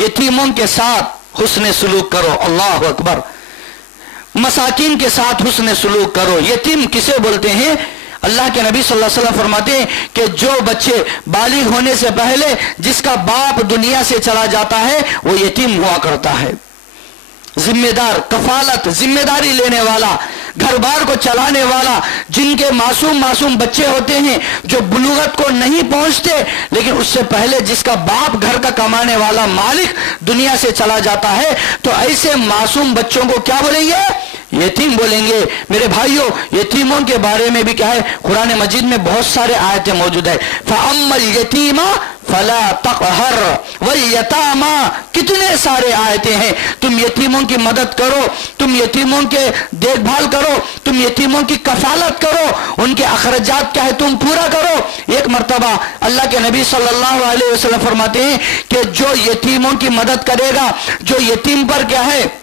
यतीमों के साथ हुस्न सलूक करो। अल्लाह अकबर। मसाकिन के साथ हुस्न सलूक करो। यतीम किसे बोलते हैं? अल्लाह के नबी सल्लल्लाहु अलैहि वसल्लम फरमाते हैं कि जो बच्चे बालिग होने से पहले जिसका बाप दुनिया से चला जाता है वो यतीम हुआ करता है। जिम्मेदार, कफालत, जिम्मेदारी लेने वाला, घर बार को चलाने वाला, जिनके मासूम बच्चे होते हैं जो बुलूगत को नहीं पहुंचते, लेकिन उससे पहले जिसका बाप घर का कमाने वाला मालिक दुनिया से चला जाता है, तो ऐसे मासूम बच्चों को क्या बोलेंगे? यतीम बोलेंगे। मेरे भाइयों, यतीमों के बारे में भी क्या है? कुरान मजीद में बहुत सारे आयतें मौजूद है। फअम्मल यतीमा फला तक़हर वल यतामा, कितने सारे आयतें हैं। तुम यतीमों की मदद करो, तुम यतीमों के देखभाल करो, तुम यतीमों की कफालत करो, उनके अखराजात क्या है तुम पूरा करो। एक मर्तबा अल्लाह के नबी सल्लल्लाहु अलैहि वसल्लम फरमाते हैं कि जो यतीमों की मदद करेगा, जो यतीम पर क्या है,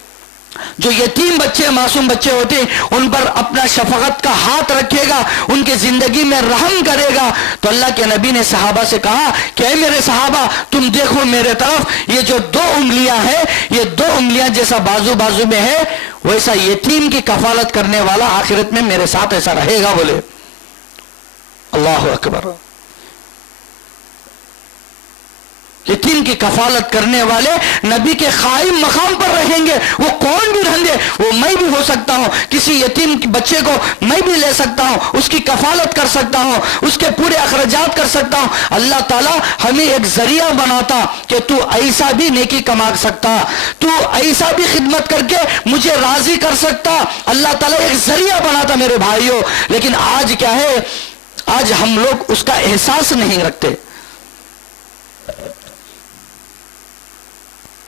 जो यतीम बच्चे, मासूम बच्चे होते हैं, उन पर अपना शफकत का हाथ रखेगा, उनके जिंदगी में रहम करेगा, तो अल्लाह के नबी ने सहाबा से कहा कि ऐ मेरे सहाबा, तुम देखो मेरे तरफ, ये जो 2 उंगलियां हैं, ये 2 उंगलियां जैसा बाजू बाजू में है, वैसा यतीम की कफालत करने वाला आखिरत में मेरे साथ ऐसा रहेगा। बोले अल्लाह अकबर। यतीम की कफालत करने वाले नबी के कायम मकाम पर रहेंगे। वो कौन भी रहेंगे, वो मैं भी हो सकता हूं, किसी यतीम बच्चे को मैं भी ले सकता हूं, उसकी कफालत कर सकता हूं, उसके पूरे अखराजात कर सकता हूं। अल्लाह ताला हमें एक जरिया बनाता कि तू ऐसा भी नेकी कमा सकता, तू ऐसा भी खिदमत करके मुझे राजी कर सकता। अल्लाह ताला एक जरिया बनाता मेरे भाइयों। लेकिन आज क्या है, आज हम लोग उसका एहसास नहीं रखते।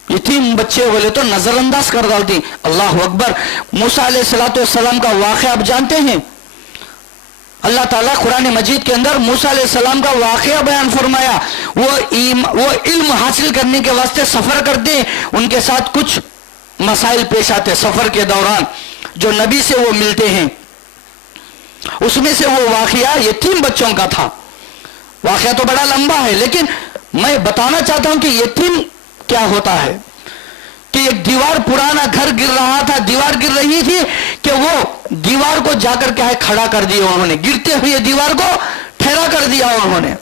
यतीम बच्चे बोले तो नजरअंदाज कर डालती। अल्लाह अकबर। मूसा अलैहिस्सलाम का वाक़या आप जानते हैं। अल्लाह ताला कुरान मजीद के अंदर मूसा अलैहिस्सलाम का वाक़या बयान फरमाया। वो इल्म हासिल करने के वास्ते सफर करते हैं, उनके साथ कुछ मसाइल पेश आते सफर के दौरान, जो नबी से वो मिलते हैं। उसमें से वो वाक़या यतीम बच्चों का था। वाक़या तो बड़ा लंबा है, लेकिन मैं बताना चाहता हूं कि यतीम क्या होता है। कि एक दीवार, पुराना घर गिर रहा था, दीवार गिर रही थी कि वो दीवार को जाकर क्या है खड़ा कर दिया उन्होंने, गिरते हुए दीवार को ठहरा कर दिया उन्होंने।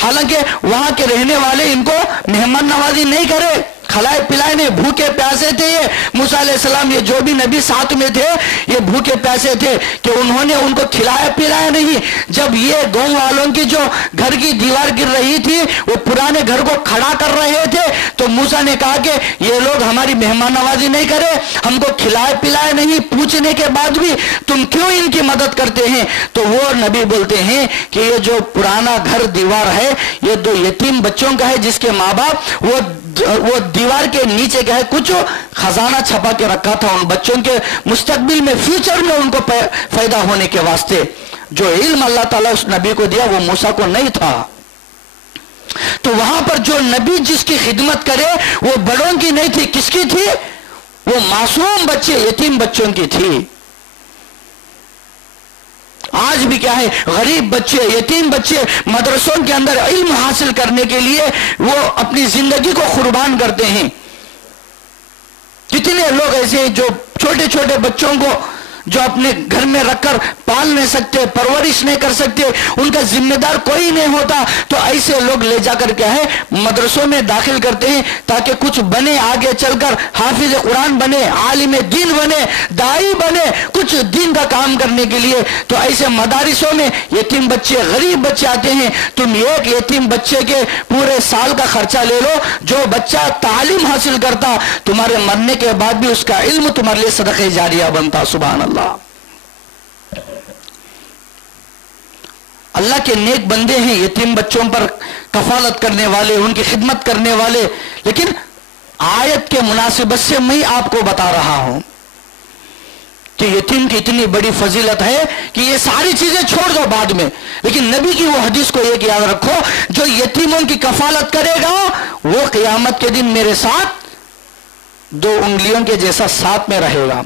हालांकि वहां के रहने वाले इनको मेहमान नवाजी नहीं करे, खिलाए पिलाए नहीं, भूखे प्यासे थे ये मूसा अलैहिस्सलाम, ये जो भी नबी साथ में थे ये भूखे प्यासे थे कि उन्होंने उनको खिलाया पिलाया नहीं। जब ये गांव वालों की जो घर की दीवार गिर रही थी, वो पुराने घर को खड़ा कर रहे थे, तो मूसा ने कहा कि ये लोग हमारी मेहमान नवाजी नहीं करे, हमको खिलाए पिलाए नहीं, पूछने के बाद भी तुम क्यों इनकी मदद करते हैं। तो वो नबी बोलते हैं कि ये जो पुराना घर दीवार है, ये 2 यतीम बच्चों का है, जिसके माँ बाप वो दीवार के नीचे क्या है कुछ खजाना छपा के रखा था उन बच्चों के मुस्तकबिल में, फ्यूचर में उनको फायदा होने के वास्ते। जो इल्म अल्लाह ताला उस नबी को दिया वो मूसा को नहीं था। तो वहां पर जो नबी जिसकी खिदमत करे वो बड़ों की नहीं थी, किसकी थी? वो मासूम बच्चे, यतीम बच्चों की थी। आज भी क्या है, गरीब बच्चे, यतीम बच्चे मदरसों के अंदर इल्म हासिल करने के लिए वो अपनी जिंदगी को कुर्बान करते हैं। कितने लोग ऐसे जो छोटे छोटे बच्चों को जो अपने घर में रखकर पाल नहीं सकते, परवरिश नहीं कर सकते, उनका जिम्मेदार कोई नहीं होता, तो ऐसे लोग ले जाकर क्या है मदरसों में दाखिल करते हैं ताकि कुछ बने, आगे चलकर हाफिज कुरान बने, आलिम दीन बने, दाई बने, कुछ दीन का काम करने के लिए। तो ऐसे मदारिसों में यतीम बच्चे, गरीब बच्चे आते हैं। तुम एक यतीम बच्चे के पूरे साल का खर्चा ले लो, जो बच्चा तालीम हासिल करता, तुम्हारे मरने के बाद भी उसका इल्म तुम्हारे लिए सदक़े जारिया बनता। सुभान अल्लाह। अल्लाह के नेक बंदे हैं यतीम बच्चों पर कफालत करने वाले, उनकी खिदमत करने वाले। लेकिन आयत के मुनासिबत से मैं आपको बता रहा हूं कि यतीम की इतनी बड़ी फजीलत है कि ये सारी चीजें छोड़ दो बाद में, लेकिन नबी की वो हदीस को एक याद रखो, जो यतीमों की कफालत करेगा वो क़यामत के दिन मेरे साथ 2 उंगलियों के जैसा साथ में रहेगा।